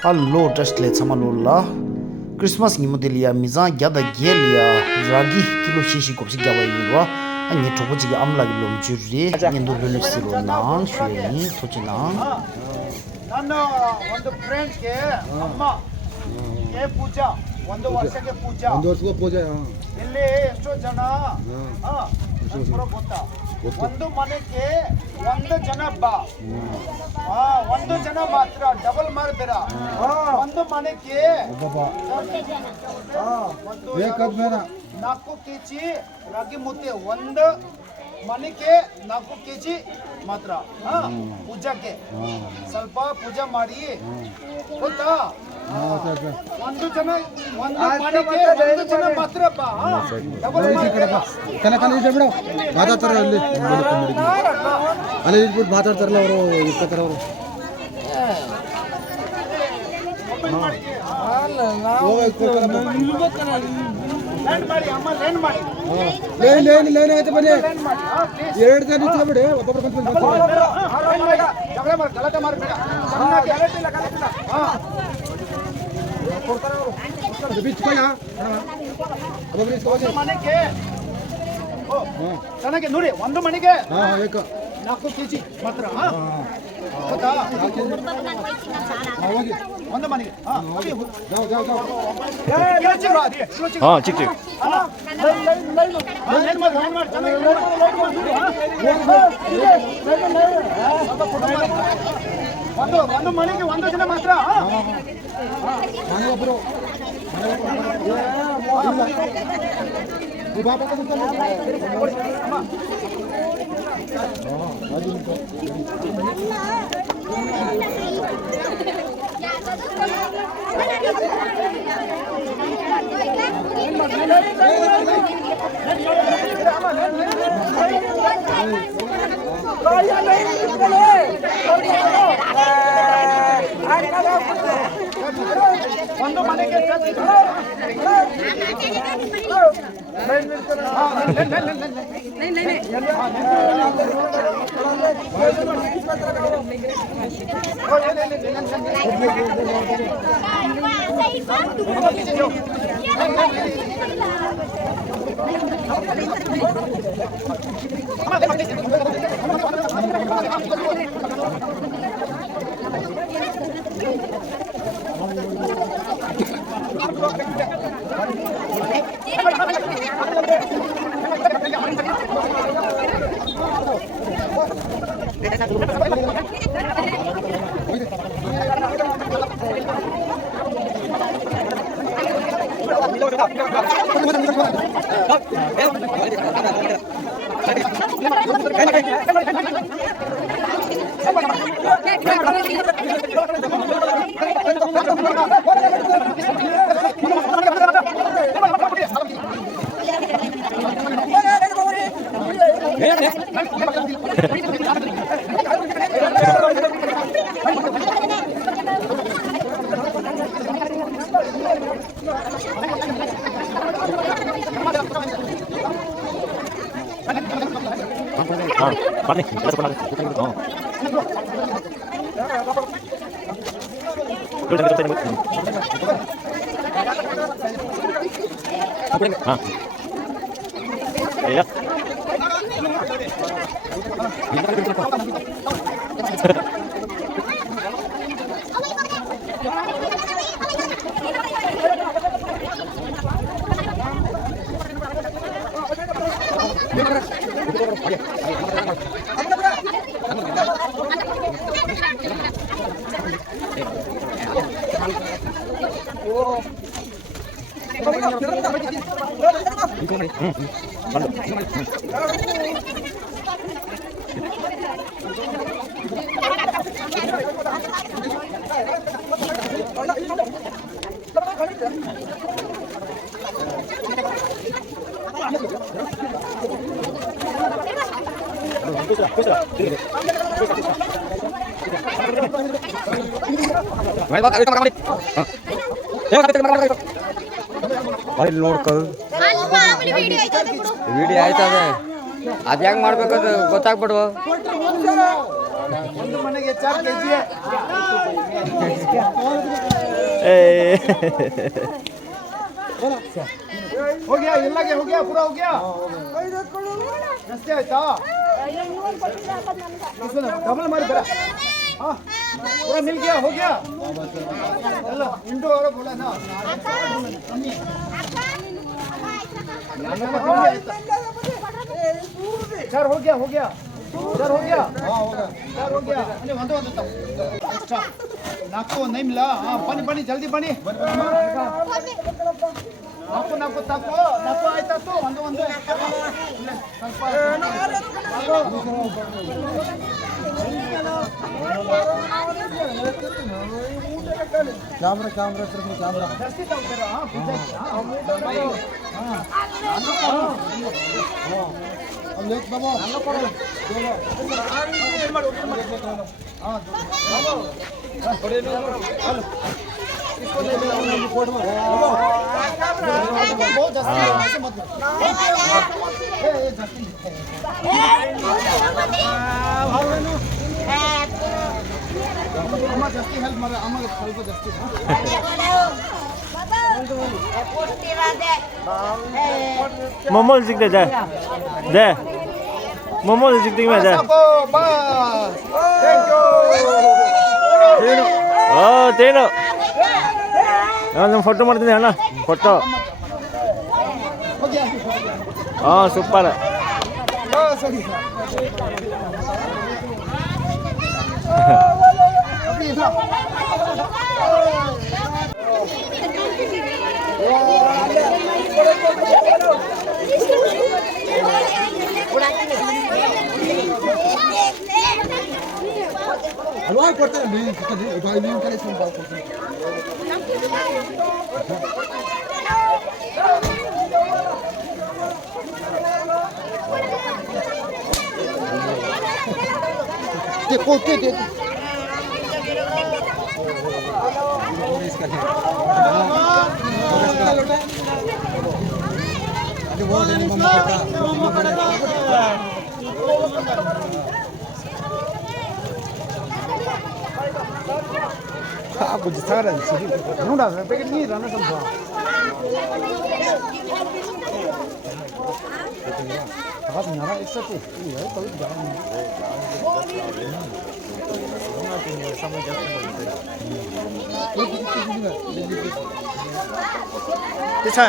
Hello, just let's samalola. Christmas ni modelia miza gyada gelia ragi kilo shishi kopsi gyawa yirwa. Ani tobo jiga amla gilom jurri. Nyendo lulu siro nang shuyeni tochi nang. Nana, ಒಂದು friend ಗೆ ಅಮ್ಮ ಗೆ ಪೂಜಾ ಒಂದು ವರ್ಷಕ್ಕೆ ಪೂಜಾ ಒಂದು ವರ್ಷಕ್ಕೆ ಪೂಜೆ ಇಲ್ಲಿ ಎಷ್ಟೋ ಜನ ಪೂರ ಗೊತ್ತಾ ಒಂದು ಮನೆಗೆ ಒಂದು ಜನ ಬಾ ಒಂದು ಜನ ಮಾತ್ರ ಡಬಲ್ ಮಾಡಬೇಡ ಒಂದು ಮನೆಗೆ ನಾಲ್ಕು ಕೆಜಿ ರಾಗಿ ಮುದ್ದೆ ಒಂದು ಮನೆಗೆ 4 ಕೆಜಿ ಮಾತ್ರ ಪೂಜಾಕ್ಕೆ ಸ್ವಲ್ಪ ಪೂಜಾ ಮಾಡಿ ಗೊತ್ತಾ ಒಂದು ಜನ ಒಂದು ಮನೆಗೆ ಒಂದು ಜನ ಮಾತ್ರ ಬಾ ಡಬಲ್ ಬಿಡು ಮಾತಾಡ್ತಾರೆ ಅಲ್ಲಿ ಇಟ್ಬಿಟ್ಟು ಮಾತಾಡ್ತಾರಲ್ಲ ಅವರು ಇರ್ತಾರೆ ಅವರು ಲೈನ್ ಐತೆ ಬನ್ನಿ ಎರಡು ಜನ ನಿಂತ್ಕೊಬಿಡಿ ಒಬ್ಬೊಬ್ರು ಗಲಾಟೆ ಮಾಡಬೇಡ ಮನೆಗೆ ಚೆನ್ನಾಗಿ ನೋಡಿ ಒಂದು ಮನೆಗೆ 4 ಕೆಜಿ ಮಾತ್ರ ಗೊತ್ತಾ ಒಂದು ಮನೆಗೆ ಚಿಕ್ ಒಂದು ಮನೆಗೆ ಒಂದು ಜನ ಮಾತ್ರ ಒಬ್ಬರು ಒಂದು ಮನೆಗೆ ನೋಡ್ಕೊ ವಿಡಿಯೋ ಆಯ್ತದೆ ಅದು ಹೆಂಗ್ ಮಾಡ್ಬೇಕದು ಗೊತ್ತಾಗ್ಬಿಡುವ ಒಂದು ಮನೆಗೆ 4 ಕೆಜಿ हो गया ಎಲ್ಲ हो गया पूरा हो गया ರಸ್ತೆ ಆಯ್ತಾ इसमें डबल मार बरा हां पूरा मिल गया हो गया चलो इंडो वाला बोला ना सर हो गया सर हो गया हां हो गया सर हो गया अरे ಒಂದು एक्स्ट्रा नाको नहीं मिला हां पानी पानी जल्दी पानी नाको नाको ताको नाको ಆಯ್ತಾ ತು ಒಂದು ಸ್ವಲ್ಪ ಕ್ಯಾಮ್ರಾ ಕ್ಯಾಮ್ರಾ ಜಾಸ್ತಿ ತಗೋತೀರಾ ಹಾಂ ಅಲ್ಲಿ ಬಾಬಾ बहुत जास्ती ऐसे मत अम्मा जास्ती हेल्प मारे अम्मा ಸ್ವಲ್ಪ ಜಾಸ್ತಿ मोमोज सिक्दै जा जा मोमोज सिक्दैमा जा बस थैंक यू त्यही हो फोटो ಮಾಡ್ತೀನಿ ಅಣ್ಣ फोटो हो गया ಸೂಪರ್ बस हो गया अभी इधर ಹಲ್ವಾ ಕೊಡ್ತಾರೆ ನೀವು ನೀವು ಕಲಿಸಿ ಕೊಡ್ತೀನಿ देखो के आप बुझता रहे ढूंढा पैकेट नहीं रहना समझा हाथ नारा एक साथ ये है तो जा अच्छा